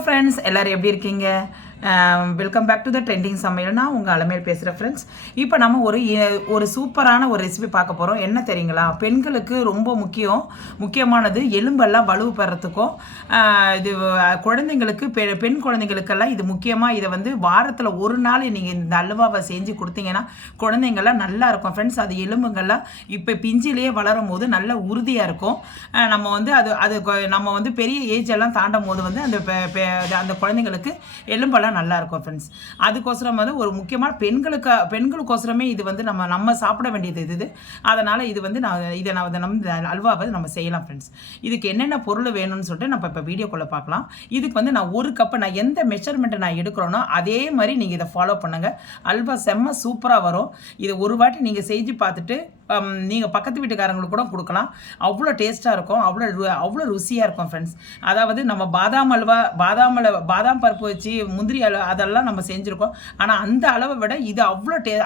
Friends எல்லாரும் எப்படி இருக்கீங்க? Welcome back to the trending சமையல். நான் உங்கள் அலமேல் பேசுகிறேன் ஃப்ரெண்ட்ஸ். இப்போ நம்ம ஒரு சூப்பரான ஒரு ரெசிபி பார்க்க போகிறோம். என்ன தெரியுங்களா? பெண்களுக்கு ரொம்ப முக்கியமானது எலும்பெல்லாம் வலுவு பெறத்துக்கும் இது குழந்தைங்களுக்கு பெண் குழந்தைங்களுக்கெல்லாம் இது முக்கியமாக. இதை வந்து வாரத்தில் ஒரு நாள் நீங்கள் இந்த அல்வாவை செஞ்சு கொடுத்தீங்கன்னா குழந்தைங்கள்லாம் நல்லா இருக்கும் ஃப்ரெண்ட்ஸ். அது எலும்புங்கள்லாம் இப்போ பிஞ்சிலேயே வளரும் போது நல்ல உறுதியாக இருக்கும். நம்ம வந்து நம்ம வந்து பெரிய ஏஜ் எல்லாம் தாண்டும் போது வந்து அந்த குழந்தைங்களுக்கு எலும்பெல்லாம் நல்லா இருக்கும் ஃப்ரெண்ட்ஸ். அதுக்கோசரம் வந்து ஒரு முக்கியமான பெண்களுக்கோசரமே இது வந்து நம்ம சாப்பிட வேண்டியது இது. அதனால் இது வந்து நம்ம அல்வாவை நம்ம செய்யலாம் ஃப்ரெண்ட்ஸ். இதுக்கு என்னென்ன பொருள் வேணும்னு சொல்லிட்டு நம்ம இப்போ வீடியோக்குள்ளே பார்க்கலாம். இதுக்கு வந்து நான் ஒரு கப்பு நான் எந்த மெஷர்மெண்ட்டை நான் எடுக்கிறோனோ அதே மாதிரி நீங்கள் இதை ஃபாலோ பண்ணுங்கள். அல்வா செம்ம சூப்பராக வரும். இதை ஒரு வாட்டி நீங்கள் செஞ்சு பார்த்துட்டு நீங்கள் பக்கத்து வீட்டுக்காரங்களுக்கு கூட கொடுக்கலாம். அவ்வளோ டேஸ்ட்டாக இருக்கும், அவ்வளோ ருசியாக இருக்கும் ஃப்ரெண்ட்ஸ். அதாவது நம்ம பாதாம் பருப்பு வச்சு முந்திரி அதெல்லாம் நம்ம செஞ்சுருக்கோம். ஆனால் அந்த அளவை விட இது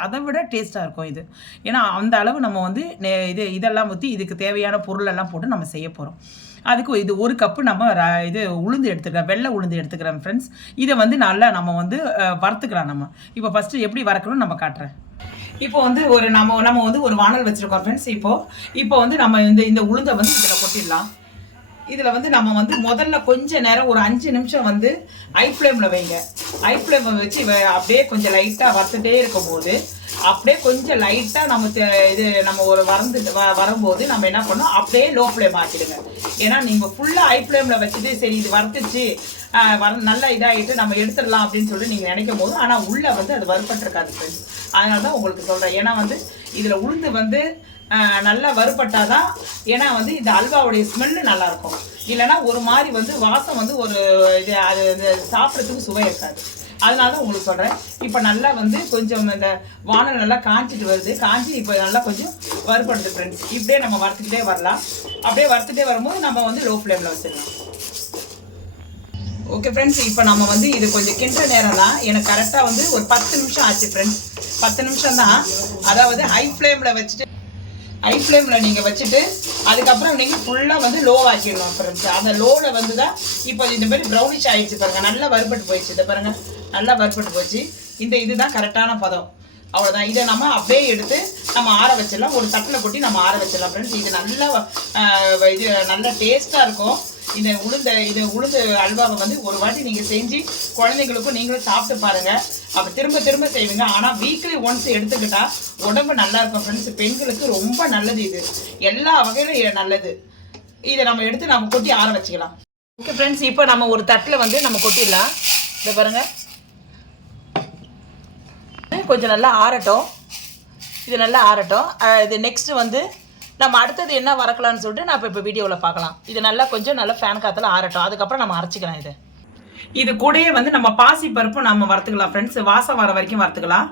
அதை விட டேஸ்ட்டாக இருக்கும் இது. ஏன்னா அந்த அளவு நம்ம வந்து இதெல்லாம் ஊற்றி இதுக்கு தேவையான பொருளெல்லாம் போட்டு நம்ம செய்ய போகிறோம். அதுக்கு இது ஒரு கப்பு நம்ம உளுந்து எடுத்துக்கிறோம், வெள்ளை உளுந்து எடுத்துக்கிறோம் ஃப்ரெண்ட்ஸ். இதை வந்து நல்லா நம்ம வந்து வறுத்துக்கலாம். நம்ம இப்போ ஃபஸ்ட்டு எப்படி வறுக்கணும்னு நம்ம காட்டுறேன். இப்போ வந்து நம்ம வந்து ஒரு வானல் வச்சுருக்கோம் ஃப்ரெண்ட்ஸ். இப்போ வந்து நம்ம இந்த உளுந்தை வந்து இதில் கொட்டிடலாம். இதில் வந்து நம்ம வந்து முதல்ல கொஞ்சம் நேரம் ஒரு 5 நிமிஷம் வந்து ஹை ஃப்ளேமில் வைங்க. ஹை ஃப்ளேமில் வச்சு அப்படியே கொஞ்சம் லைட்டாக வறுத்துட்டே இருக்கும்போது அப்படியே கொஞ்சம் லைட்டாக நம்ம ஒரு வரும்போது நம்ம என்ன பண்ணோம், அப்படியே லோ ஃப்ளேம் ஆக்கிடுங்க. ஏன்னா நீங்கள் ஃபுல்லாக ஹை ஃப்ளேமில் வச்சுட்டு சரி இது வறுத்துச்சு நல்லா இதாகிட்டு நம்ம எடுத்துடலாம் அப்படின்னு சொல்லிட்டு நீங்கள் நினைக்கும் போது ஆனால் உள்ளே வந்து அது வறுப்பட்டிருக்காது ஃப்ரெண்ட்ஸ். அதனால தான் உங்களுக்கு சொல்கிறேன். ஏன்னா வந்து இதில் உளுந்து வந்து நல்லா வறுபட்டாதான், ஏன்னா வந்து இந்த அல்வாவுடைய ஸ்மெல்லு நல்லாயிருக்கும். இல்லைன்னா ஒரு மாதிரி வந்து வாசம் வந்து அது சாப்பிட்றதுக்கு சுவை இருக்காது. அதனால தான் உங்களுக்கு சொல்கிறேன். இப்போ நல்லா வந்து கொஞ்சம் இந்த வானல் நல்லா காஞ்சிட்டு வருது. காஞ்சி இப்போ நல்லா கொஞ்சம் வறுபடுது ஃப்ரெண்ட்ஸ். இப்படியே நம்ம வறுத்துக்கிட்டே வரலாம். அப்படியே வறுத்துட்டே வரும்போது நம்ம வந்து லோ ஃப்ளேமில் வச்சிடலாம். ஓகே ஃப்ரெண்ட்ஸ், இப்போ நம்ம வந்து இது கொஞ்சம் கிண்டுற நேரம் தான். எனக்கு கரெக்டாக வந்து ஒரு 10 நிமிஷம் ஆச்சு ஃப்ரெண்ட்ஸ். 10 நிமிஷம் தான். அதாவது ஹை ஃப்ளேமில் நீங்கள் வச்சுட்டு அதுக்கப்புறம் நீங்கள் ஃபுல்லாக வந்து லோ ஆக்கிடணும் ஃப்ரெண்ட்ஸ். அந்த லோவில் வந்து தான் இப்போ இந்த மாதிரி ப்ரௌனிஷ் ஆகிடுச்சு பாருங்கள். நல்லா வறுபட்டு போயிடுச்சு. இதை பாருங்கள், நல்லா வறுபட்டு போச்சு. இதுதான் கரெக்டான பதம். அவ்வளோதான். இதை நம்ம அப்படியே எடுத்து நம்ம ஆற வச்சிடலாம். ஒரு தட்டில் கொட்டி நம்ம ஆற வச்சிடலாம் ஃப்ரெண்ட்ஸ். இது நல்லா டேஸ்ட்டாக இருக்கும். இந்த உளுந்து அல்வாவை வந்து ஒரு வாட்டி நீங்கள் செஞ்சு குழந்தைங்களுக்கும் நீங்களும் சாப்பிட்டு பாருங்கள். அப்போ திரும்ப செய்வீங்க. ஆனால் வீக்லி ஒன்ஸ் எடுத்துக்கிட்டால் உடம்பு நல்லா இருக்கும் ஃப்ரெண்ட்ஸ். பெண்களுக்கு ரொம்ப நல்லது. இது எல்லா வகையிலும் நல்லது. இதை நம்ம எடுத்து நம்ம கொட்டி ஆற வச்சுக்கலாம். ஓகே ஃப்ரெண்ட்ஸ், இப்போ நம்ம ஒரு தட்டில் வந்து நம்ம கொட்டிடலாம். இதை பாருங்கள், கொஞ்சம் நல்லா ஆறட்டும். இது நல்லா ஆறட்டும். இது நெக்ஸ்ட்டு வந்து நம்ம அடுத்தது என்ன வறுக்கலாம்னு சொல்லிட்டு நான் இப்போ வீடியோவில் பார்க்கலாம். இது நல்லா கொஞ்சம் நல்லா ஃபேன் காற்றுல ஆறட்டும். அதுக்கப்புறம் நம்ம அரைச்சிக்கலாம். இது கூடயே வந்து நம்ம பாசி பருப்பும் நம்ம வறுத்துக்கலாம் ஃப்ரெண்ட்ஸ். வாசம் வர வரைக்கும் வறுத்துக்கலாம்.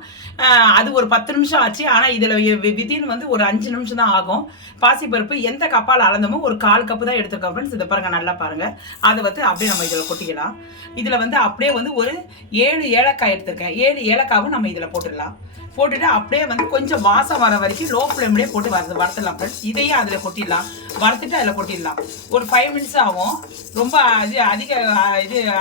அது ஒரு 10 நிமிஷம் ஆச்சு. ஆனால் இதில் விதின் வந்து ஒரு 5 நிமிஷம் தான் ஆகும். பாசி பருப்பு எந்த கப்பால் அளந்தமோ ஒரு 1/4 கப்பு தான் எடுத்துருக்கோம் ஃப்ரெண்ட்ஸ். இதை பாருங்கள், நல்லா பாருங்கள். அதை வந்து அப்படியே நம்ம இதில் கொட்டிக்கலாம். இதில் வந்து அப்படியே வந்து ஒரு 7 ஏலக்காய் எடுத்துருக்கேன். 7 ஏலக்காவும் நம்ம இதில் போட்டுடலாம். போட்டுட்டு அப்படியே வந்து கொஞ்சம் வாசம் வர வரைக்கும் லோ ஃப்ளேம்லேயே போட்டு வறுத்துடலாம் ஃப்ரெண்ட்ஸ். இதையும் அதில் கொட்டிடலாம். வறுத்துட்டு அதில் கொட்டிடலாம். ஒரு 5 மினிட்ஸ் ஆகும். ரொம்ப அதிக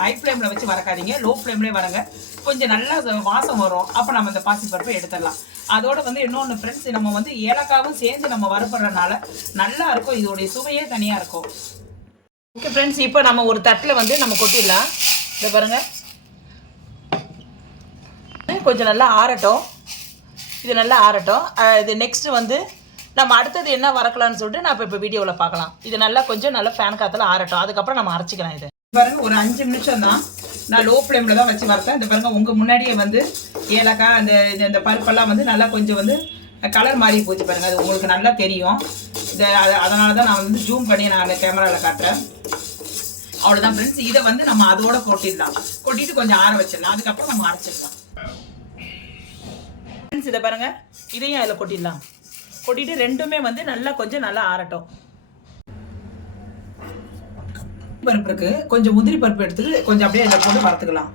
ஹை ஃப்ளேமில் வச்சு வறக்காதீங்க. லோ ஃப்ளேம்லேயே வரங்க. கொஞ்சம் நல்லா வாசம் வரும். அப்போ நம்ம இந்த பாசி பருப்பை எடுத்துடலாம். அதோட வந்து இன்னொன்று ஃப்ரெண்ட்ஸ், நம்ம வந்து ஏலக்காவும் சேர்ந்து நம்ம வறுப்படுறதுனால நல்லா இருக்கும். இதோடைய சுவையே தனியாக இருக்கும். ஓகே ஃப்ரெண்ட்ஸ், இப்போ நம்ம ஒரு தட்டில் வந்து நம்ம கொட்டிடலாம். இதை பாருங்கள், கொஞ்சம் நல்லா ஆறட்டும். இது நல்லா ஆறட்டும். இது நெக்ஸ்ட்டு வந்து நம்ம அடுத்தது என்ன வறுக்கலாம்னு சொல்லிட்டு நான் இப்போ வீடியோவில் பார்க்கலாம். இது நல்லா கொஞ்சம் நல்லா ஃபேன் காற்றுல ஆறட்டும். அதுக்கப்புறம் நம்ம அரைச்சிக்கலாம். இது பாருங்கள், ஒரு 5 நிமிஷம் தான் நான் லோ ஃப்ளேமில் தான் வச்சு வறுத்தேன். இந்த பாருங்கள், உங்கள் முன்னாடியே வந்து ஏலக்காய் இந்த பருப்பெல்லாம் வந்து நல்லா கொஞ்சம் வந்து கலர் மாறி போச்சு பாருங்கள். அது உங்களுக்கு நல்லா தெரியும். அதனால தான் நான் வந்து ஜூம் பண்ணி நான் கேமராவில் காட்டுறேன். அவ்வளோதான் ஃப்ரெண்ட்ஸ். இதை வந்து நம்ம அதோட கொட்டிடலாம். கொட்டிட்டு கொஞ்சம் ஆற வச்சிடலாம். அதுக்கப்புறம் நம்ம அரைச்சிடலாம். இதை பாருங்க, இதையும் அதில் கொட்டிடலாம். கொட்டிட்டு ரெண்டுமே வந்து நல்லா கொஞ்சம் நல்லா ஆறட்டும். பருப்பு இருக்கு, கொஞ்சம் முந்திரி பருப்பு எடுத்துட்டு கொஞ்சம் அப்படியே அதில் போட்டு வறுத்துக்கலாம்.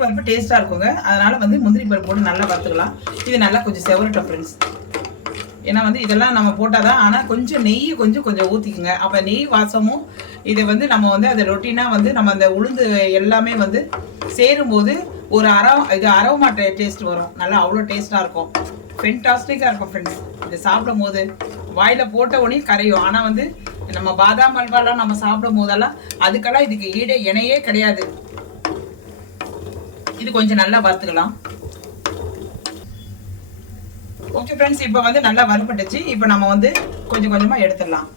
பருப்பு டேஸ்ட்டாக இருக்குங்க. அதனால வந்து முந்திரி பருப்பு போட்டு நல்லா வறுத்துக்கலாம். இது நல்லா கொஞ்சம் செவரட்டும் ஃப்ரெண்ட்ஸ். ஏன்னா வந்து இதெல்லாம் நம்ம போட்டால் தான். ஆனால் கொஞ்சம் நெய் கொஞ்சம் ஊற்றிக்குங்க. அப்போ நெய் வாசமும் இதை வந்து நம்ம வந்து அதை ரொட்டீனாக வந்து நம்ம அந்த உளுந்து எல்லாமே வந்து சேரும்போது ஒரு அரவமா டேஸ்ட் வரும். நல்லா அவ்வளோ டேஸ்ட்டாக இருக்கும். ஃபென்டாஸ்டிக்காக இருக்கும் ஃப்ரெண்ட்ஸ். இதை சாப்பிடும் போது வாயில் போட்ட உடனே கரையும். ஆனால் வந்து நம்ம பாதாம் அல்வாலாம் நம்ம சாப்பிடும் போதெல்லாம் அதுக்கெல்லாம் இதுக்கு இணையே கிடையாது. இது கொஞ்சம் நல்லா வறுத்துக்கலாம். ஓகே ஃப்ரெண்ட்ஸ், இப்போ வந்து நல்லா வறுபட்டுச்சு. இப்போ நம்ம வந்து கொஞ்சம் கொஞ்சமாக எடுத்துடலாம்.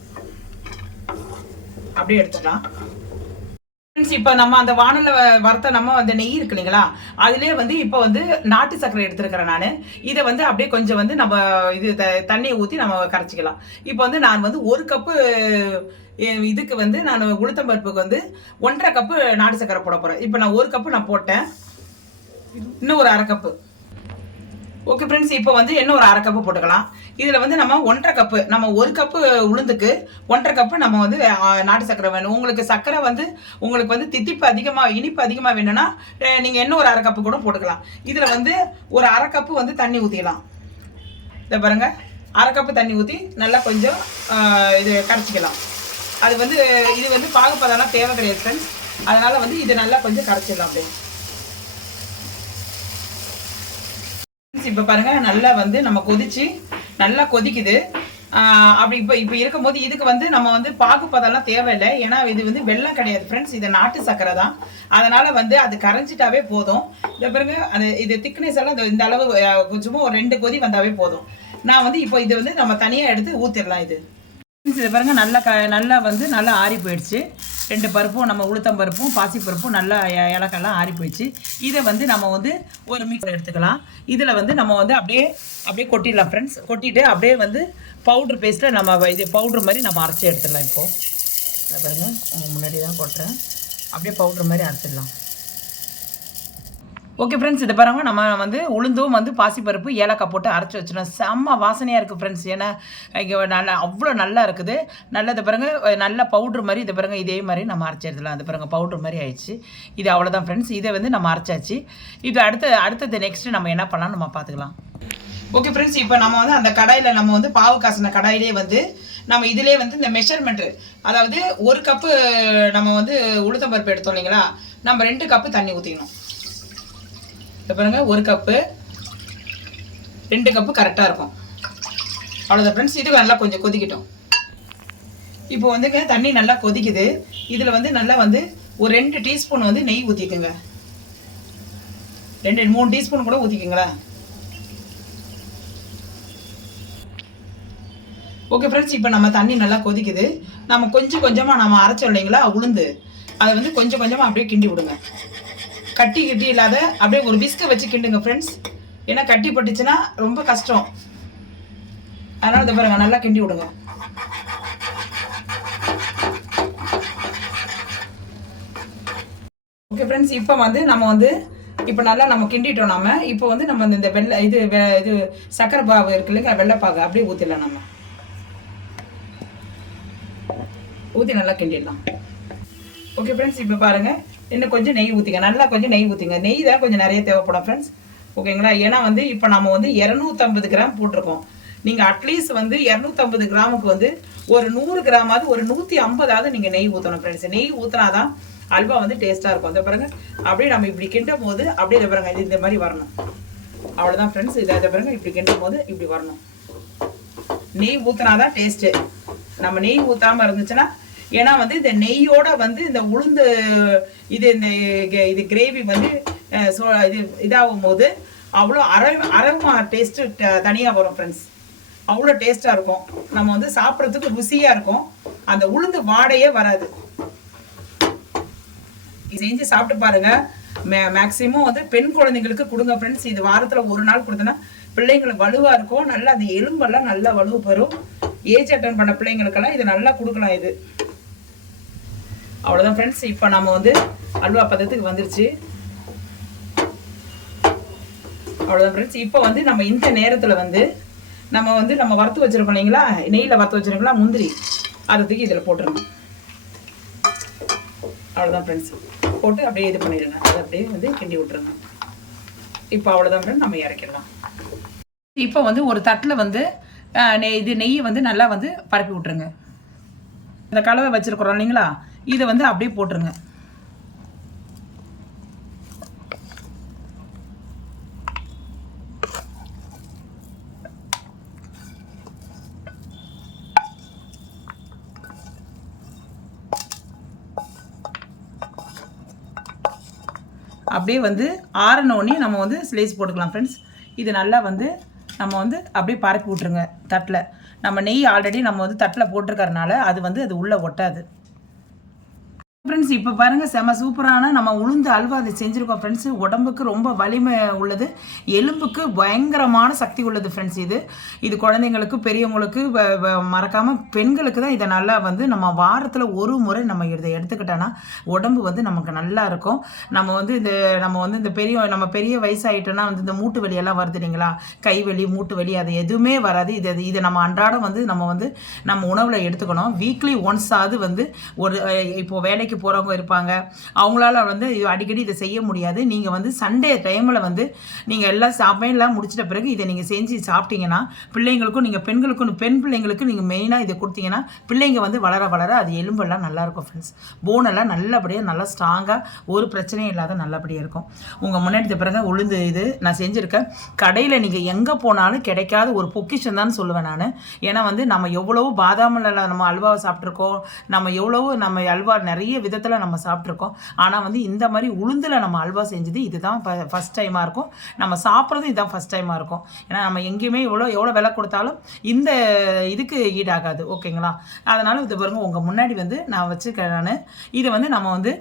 அப்படியே எடுத்துடலாம் ஃப்ரெண்ட்ஸ். இப்போ நம்ம அந்த வானலில் வறுத்த நம்ம அந்த நெய் இருக்கு இல்லைங்களா, அதுலேயே வந்து இப்போ வந்து நாட்டு சர்க்கரை எடுத்துருக்கிறேன் நான். இதை வந்து அப்படியே கொஞ்சம் வந்து நம்ம இது தண்ணியை ஊற்றி நம்ம கரைச்சிக்கலாம். இப்போ வந்து நான் வந்து 1 கப்பு இதுக்கு வந்து நான் உளுத்தம்பருப்புக்கு வந்து 1.5 கப்பு நாட்டு சர்க்கரை போட போகிறேன். இப்போ நான் 1 கப்பு நான் போட்டேன். இன்னும் ஒரு 1/2 கப்பு. ஓகே ஃப்ரெண்ட்ஸ், இப்போ வந்து இன்னும் ஒரு 1/2 கப்பு போட்டுக்கலாம். இதில் வந்து நம்ம 1.5 கப்பு, நம்ம 1 கப்பு உளுந்துக்கு 1.5 கப்பு நம்ம வந்து நாட்டு சர்க்கரை வேணும். உங்களுக்கு சர்க்கரை வந்து உங்களுக்கு வந்து தித்திப்பு அதிகமாக இனிப்பு அதிகமாக வேணும்னா நீங்கள் இன்னும் ஒரு 1/2 கப்பு கூட போட்டுக்கலாம். இதில் வந்து ஒரு 1/2 கப்பு வந்து தண்ணி ஊற்றிக்கலாம். இதை பாருங்க, 1/2 கப்பு தண்ணி ஊற்றி நல்லா கொஞ்சம் இது கரைச்சிக்கலாம். அது வந்து இது வந்து பாகுப்பதெல்லாம் தேவை கிடையாது ஃப்ரெண்ட்ஸ். அதனால் வந்து இது நல்லா கொஞ்சம் கரைச்சிடலாம். அப்படியே இப்போ பாருங்க, நல்லா வந்து நம்ம கொதிச்சு நல்லா கொதிக்குது. அப்படி இப்போ இருக்கும்போது இதுக்கு வந்து நம்ம வந்து பாகுப்பதெல்லாம் தேவையில்லை. ஏன்னா இது வந்து வெல்லம் கிடையாது ஃப்ரெண்ட்ஸ், இது நாட்டு சர்க்கரை தான். அதனால வந்து அது கரைஞ்சிட்டாவே போதும். இதை பாருங்க, அந்த இது திக்னஸ் எல்லாம் இந்த அளவு கொஞ்சமாக ஒரு 2 கொதி வந்தாவே போதும். நான் வந்து இப்போ இது வந்து நம்ம தனியாக எடுத்து ஊற்றிடலாம். இதை பாருங்க, நல்லா வந்து நல்லா ஆறி போயிடுச்சு. 2 பருப்பும் நம்ம உளுத்தம் பருப்பும் பாசிப்பருப்பும் நல்லா இலக்கெல்லாம் ஆறி போயிடுச்சு. இதை வந்து நம்ம வந்து ஒரு மிக்ஸில் எடுத்துக்கலாம். இதில் வந்து நம்ம வந்து அப்படியே கொட்டிடலாம் ஃப்ரெண்ட்ஸ். கொட்டிட்டு அப்படியே வந்து பவுட்ரு பேஸ்ட்டில் நம்ம இது பவுட்ரு மாதிரி நம்ம அரைச்சி எடுத்துடலாம். இப்போது இதை பாருங்க, முன்னாடி தான் கொட்டுறேன். அப்படியே பவுட்ரு மாதிரி அரைச்சிடலாம். ஓகே ஃப்ரெண்ட்ஸ், இதை பாருங்க, நம்ம வந்து உளுந்தும் வந்து பாசிப்பருப்பு ஏலக்காய் போட்டு அரைச்சி வச்சிடணும். செம்ம வாசனையாக இருக்குது ஃப்ரெண்ட்ஸ். ஏன்னா இங்கே நல்லா அவ்வளோ நல்லா இருக்குது. நல்லா இதை பாருங்க, நல்ல பவுட்ரு மாதிரி. இதை பாருங்க, இதே மாதிரி நம்ம அரைச்சி எடுத்துலாம். அது பாருங்க, பவுட்ரு மாதிரி ஆயிடுச்சு. இது அவ்வளோதான் ஃப்ரெண்ட்ஸ். இதை வந்து நம்ம அரைச்சாச்சு. இது அடுத்தது நெக்ஸ்ட்டு நம்ம என்ன பண்ணலாம்னு நம்ம பார்த்துக்கலாம். ஓகே ஃப்ரெண்ட்ஸ், இப்போ நம்ம வந்து அந்த கடாயில் நம்ம வந்து பாவு காசின கடாயிலே வந்து நம்ம இதிலே வந்து இந்த மெஷர்மெண்ட்டு, அதாவது 1 கப்பு நம்ம வந்து உளுத்தம்பருப்பு எடுத்தோம் இல்லைங்களா, நம்ம 2 கப்பு தண்ணி ஊற்றிக்கணும். இப்போ பாருங்க, 1 கப்பு 2 கப்பு கரெக்டாக இருக்கும். அவ்வளோதான் ஃப்ரெண்ட்ஸ். இது நல்லா கொஞ்சம் கொதிக்கட்டும். இப்போ வந்துங்க தண்ணி நல்லா கொதிக்குது. இதில் வந்து நல்லா வந்து ஒரு 2 டீஸ்பூன் வந்து நெய் ஊற்றிக்குங்க. 3 டீஸ்பூன் கூட ஊற்றிக்குங்களா. ஓகே ஃப்ரெண்ட்ஸ், இப்போ நம்ம தண்ணி நல்லா கொதிக்குது. நம்ம கொஞ்சமாக நம்ம அரைச்சோம் இல்லைங்களா உளுந்து, அதை வந்து கொஞ்சமாக அப்படியே கிண்டி விடுங்க. கட்டி இல்லாத அப்படியே ஒரு பிஸ்கை வச்சு கிண்டுங்க ஃப்ரெண்ட்ஸ். ஏன்னா கட்டி பட்டுச்சுன்னா ரொம்ப கஷ்டம். அதனால இதை பாருங்க, நல்லா கிண்டி விடுங்க. ஓகே ஃப்ரெண்ட்ஸ், இப்போ வந்து நம்ம வந்து இப்போ நல்லா நம்ம கிண்டிட்டோம். நம்ம இப்போ வந்து நம்ம இந்த இது சக்கரை பாகு இருக்கு இல்லைங்க, வெள்ளைப்பாகு அப்படியே ஊற்றிடலாம். நம்ம ஊற்றி நல்லா கிண்டிடலாம். ஓகே ஃப்ரெண்ட்ஸ், இப்போ பாருங்கள், இன்னும் கொஞ்சம் நெய் ஊற்றிங்க. நல்லா கொஞ்சம் நெய் ஊற்றிங்க. நெய் தான் கொஞ்சம் நிறைய தேவைப்படும் ஃப்ரெண்ட்ஸ். ஓகேங்களா. ஏன்னா வந்து இப்போ நம்ம வந்து 250 கிராம் போட்டிருக்கோம். நீங்கள் அட்லீஸ்ட் வந்து 250 கிராமுக்கு வந்து ஒரு 100 கிராமாவது ஒரு 150ஆவது நீங்கள் நெய் ஊற்றணும் ஃப்ரெண்ட்ஸ். நெய் ஊற்றினாதான் அல்வா வந்து டேஸ்ட்டாக இருக்கும். அதை பாருங்க, அப்படியே நம்ம இப்படி கிண்டும் போது அப்படியே இதை பாருங்க, இது இந்த மாதிரி வரணும். அவ்வளோதான் ஃப்ரெண்ட்ஸ். இதை பாருங்க, இப்படி கிண்டும் போது இப்படி வரணும். நெய் ஊற்றினாதான் டேஸ்ட்டு. நம்ம நெய் ஊற்றாமல் இருந்துச்சுன்னா, ஏன்னா வந்து இந்த நெய்யோட வந்து இந்த உளுந்து இது கிரேவி வந்து இதாகும் போது அவ்வளோ அரமா டேஸ்ட்டு தனியாக வரும் ஃப்ரெண்ட்ஸ். அவ்வளோ டேஸ்ட்டாக இருக்கும். நம்ம வந்து சாப்பிட்றதுக்கு ருசியாக இருக்கும். அந்த உளுந்து வாடையே வராது. செஞ்சு சாப்பிட்டு பாருங்க. மேக்சிமம் வந்து பெண் குழந்தைங்களுக்கு கொடுங்க ஃப்ரெண்ட்ஸ். இது வாரத்தில் 1 நாள் கொடுத்தோன்னா பிள்ளைங்களுக்கு வலுவாக இருக்கும். நல்லா அந்த எலும்பெல்லாம் நல்லா வலுவு பெறும். ஏஜ் அட்டன் பண்ண பிள்ளைங்களுக்கெல்லாம் இது நல்லா கொடுக்கலாம். இது அவ்வளோதான் ஃப்ரெண்ட்ஸ். இப்போ நம்ம வந்து அல்வா பதத்துக்கு வந்துருச்சு. அவ்வளோதான் ஃப்ரெண்ட்ஸ். இப்போ வந்து நம்ம இந்த நேரத்தில் வந்து நம்ம வறுத்து வச்சுருக்கோம் இல்லைங்களா, நெய்யில் வறுத்து வச்சுருக்கோங்களா முந்திரி, அதை தூக்கி இதில் போட்டுருங்க. அவ்வளோதான் ஃப்ரெண்ட்ஸ். போட்டு அப்படியே இது பண்ணிடுங்க. அதை அப்படியே வந்து கிண்டி விட்டுருங்க. இப்போ அவ்வளோதான் ஃப்ரெண்ட்ஸ், நம்ம இறக்கிடலாம். இப்போ வந்து ஒரு தட்டில் வந்து இது நெய்யை வந்து நல்லா வந்து பரப்பி விட்ருங்க. இந்த கலவை வச்சுருக்குறோம் இல்லைங்களா, இதை வந்து அப்படியே போட்டுருங்க. அப்படியே வந்து ஆறினோடனே நம்ம வந்து ஸ்லைஸ் போட்டுக்கலாம் ஃப்ரெண்ட்ஸ். இது நல்லா வந்து நம்ம வந்து அப்படியே பரப்பி விட்ருங்க தட்டில். நம்ம நெய் ஆல்ரெடி நம்ம வந்து தட்டில் போட்டிருக்கறனால அது வந்து அது உள்ளே ஒட்டாது. ஃப்ரெண்ட்ஸ் இப்போ பாருங்கள், செம சூப்பரான நம்ம உளுந்து அல்வா அதை செஞ்சுருக்கோம் ஃப்ரெண்ட்ஸு. உடம்புக்கு ரொம்ப வலிமை உள்ளது, எலும்புக்கு பயங்கரமான சக்தி உள்ளது ஃப்ரெண்ட்ஸ். இது குழந்தைங்களுக்கு, பெரியவங்களுக்கு, மறக்காமல் பெண்களுக்கு தான் இதை நல்லா வந்து நம்ம வாரத்தில் ஒரு முறை நம்ம இதை எடுத்துக்கிட்டோன்னா உடம்பு வந்து நமக்கு நல்லா இருக்கும். நம்ம வந்து இந்த பெரிய வயசாகிட்டோன்னா வந்து இந்த மூட்டு வலியெல்லாம் வருது இல்லைங்களா, கை வலி, மூட்டு வலி, அது எதுவுமே வராது. இதை நம்ம அன்றாடம் வந்து நம்ம உணவில் எடுத்துக்கணும். வீக்லி ஒன்ஸ் ஆகுது வந்து ஒரு இப்போது வேலைக்கு போகிறவங்க இருப்பாங்க, அவங்களால வந்து அடிக்கடி இதை செய்ய முடியாது. நீங்கள் வந்து சண்டே டைமில் வந்து நீங்கள் எல்லாம் சமையல்லாம் முடிச்சிட்ட பிறகு இதை நீங்கள் செஞ்சு சாப்பிட்டீங்கன்னா பிள்ளைங்களுக்கும், நீங்கள் பெண் பிள்ளைங்களுக்கு நீங்கள் மெயினாக இதை கொடுத்தீங்கன்னா பிள்ளைங்க வந்து வளர வளர அது எலும்பெல்லாம் நல்லாயிருக்கும் ஃப்ரெண்ட்ஸ். போனெல்லாம் நல்லபடியாக நல்லா ஸ்ட்ராங்காக ஒரு பிரச்சனையும் இல்லாத நல்லபடியாக இருக்கும். உங்கள் முன்னாடி பிறகு உளுந்து இது நான் செஞ்சுருக்கேன். கடையில் நீங்கள் எங்கே போனாலும் கிடைக்காத ஒரு பொக்கிஷன் தான் சொல்லுவேன் நான். ஏன்னா வந்து நம்ம எவ்வளவோ பாதாமில் நம்ம அல்வாவை சாப்பிட்ருக்கோம், நம்ம அல்வா நிறைய விதத்தில் நம்ம சாப்பிட்ருக்கோம். ஆனால் வந்து இந்த மாதிரி உளுந்தில் நம்ம அல்வா செஞ்சது இதுதான் ஃபஸ்ட் டைமாக இருக்கும். நம்ம சாப்பிட்றதும் இதுதான் ஃபஸ்ட் டைமாக இருக்கும். ஏன்னா நம்ம எங்கேயுமே எவ்வளோ விலை கொடுத்தாலும் இந்த இதுக்கு ஈடாகாது. ஓகேங்களா? அதனால் இது பாருங்க, உங்கள் முன்னாடி வந்து நான் வச்சுருக்கேன். நான் இதை வந்து நம்ம வந்து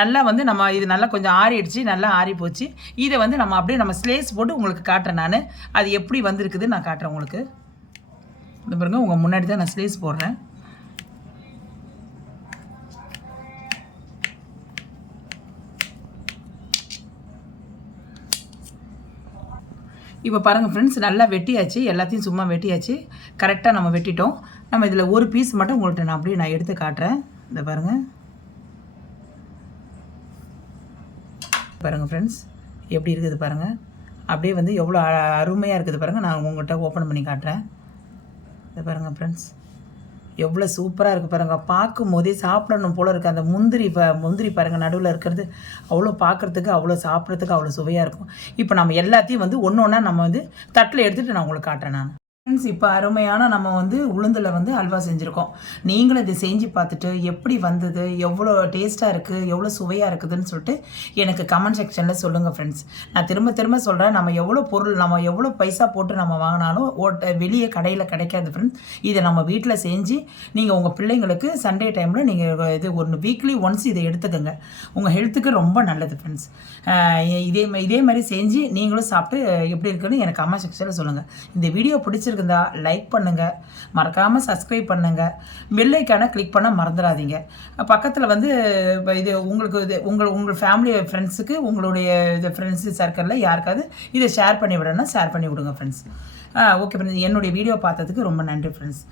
நல்லா வந்து இது நல்லா கொஞ்சம் ஆறிடுச்சு, நல்லா ஆறி போச்சு. இதை வந்து நம்ம அப்படியே நம்ம ஸ்லேஸ் போட்டு உங்களுக்கு காட்டுறேன். நான் அது எப்படி வந்திருக்குது நான் காட்டுறேன் உங்களுக்கு. இது பாருங்க, உங்கள் முன்னாடி தான் நான் ஸ்லேஸ் போடுறேன். இப்போ பாருங்கள் ஃப்ரெண்ட்ஸ், நல்லா வெட்டியாச்சு, எல்லாத்தையும் சும்மா வெட்டியாச்சு. கரெக்டாக நம்ம வெட்டிட்டோம். நம்ம இதில் ஒரு பீஸ் மட்டும் உங்கள்கிட்ட நான் எடுத்து காட்டுறேன். இந்த பாருங்கள் ஃப்ரெண்ட்ஸ், எப்படி இருக்குது பாருங்கள். அப்படியே வந்து எவ்வளோ அருமையாக இருக்குது பாருங்கள். நான் உங்கள்கிட்ட ஓப்பன் பண்ணி காட்டுறேன். இதை பாருங்கள் ஃப்ரெண்ட்ஸ், எவ்வளோ சூப்பராக இருக்குது பாருங்கள். பார்க்கும் போதே சாப்பிடணும் போல் இருக்குது. அந்த முந்திரி பாருங்கள் நடுவில் இருக்கிறது, அவ்வளோ பார்க்குறதுக்கு, அவ்வளோ சாப்பிட்றதுக்கு அவ்வளோ சுவையாக இருக்கும். இப்போ நம்ம எல்லாத்தையும் வந்து ஒன்று ஒன்றா நம்ம வந்து தட்டில் எடுத்துகிட்டு நான் உங்களுக்கு காட்டுறேன். நான் ஃப்ரெண்ட்ஸ், இப்போ அருமையான நம்ம வந்து உளுந்தில் வந்து அல்வா செஞ்சுருக்கோம். நீங்களும் இதை செஞ்சு பார்த்துட்டு எப்படி வந்தது, எவ்வளோ டேஸ்ட்டாக இருக்குது, எவ்வளோ சுவையாக இருக்குதுன்னு சொல்லிட்டு எனக்கு கமெண்ட் செக்ஷனில் சொல்லுங்கள் ஃப்ரெண்ட்ஸ். நான் திரும்ப சொல்கிறேன், நம்ம எவ்வளோ பைசா போட்டு நம்ம வாங்கினாலும் வெளியே கடையில் கிடைக்காது ஃப்ரெண்ட்ஸ். இதை நம்ம வீட்டில் செஞ்சு நீங்கள் உங்கள் பிள்ளைங்களுக்கு சண்டே டைமில் நீங்கள் இது வீக்லி ஒன்ஸ் இதை எடுத்துக்கோங்க. உங்கள் ஹெல்த்துக்கு ரொம்ப நல்லது ஃப்ரெண்ட்ஸ். இதே மாதிரி செஞ்சு நீங்களும் சாப்பிட்டு எப்படி இருக்குன்னு எனக்கு கமெண்ட் செக்ஷனில் சொல்லுங்கள். இந்த வீடியோ பிடிச்சிருந்தா லைக் பண்ணுங்கள், மறக்காமல் சப்ஸ்கிரைப் பண்ணுங்கள், பெல் ஐக்கானை கிளிக் பண்ண மறந்துடாதீங்க. பக்கத்தில் வந்து இது உங்கள் ஃபேமிலி ஃப்ரெண்ட்ஸுக்கு, உங்களுடைய இது ஃப்ரெண்ட்ஸ் சர்க்கிளில் யாருக்காவது இதை ஷேர் பண்ணி விடணும்னா ஷேர் பண்ணி விடுங்க ஃப்ரெண்ட்ஸ். ஓகே ஃப்ரெண்ட்ஸ், என்னுடைய வீடியோ பார்த்ததுக்கு ரொம்ப நன்றி ஃப்ரெண்ட்ஸ்.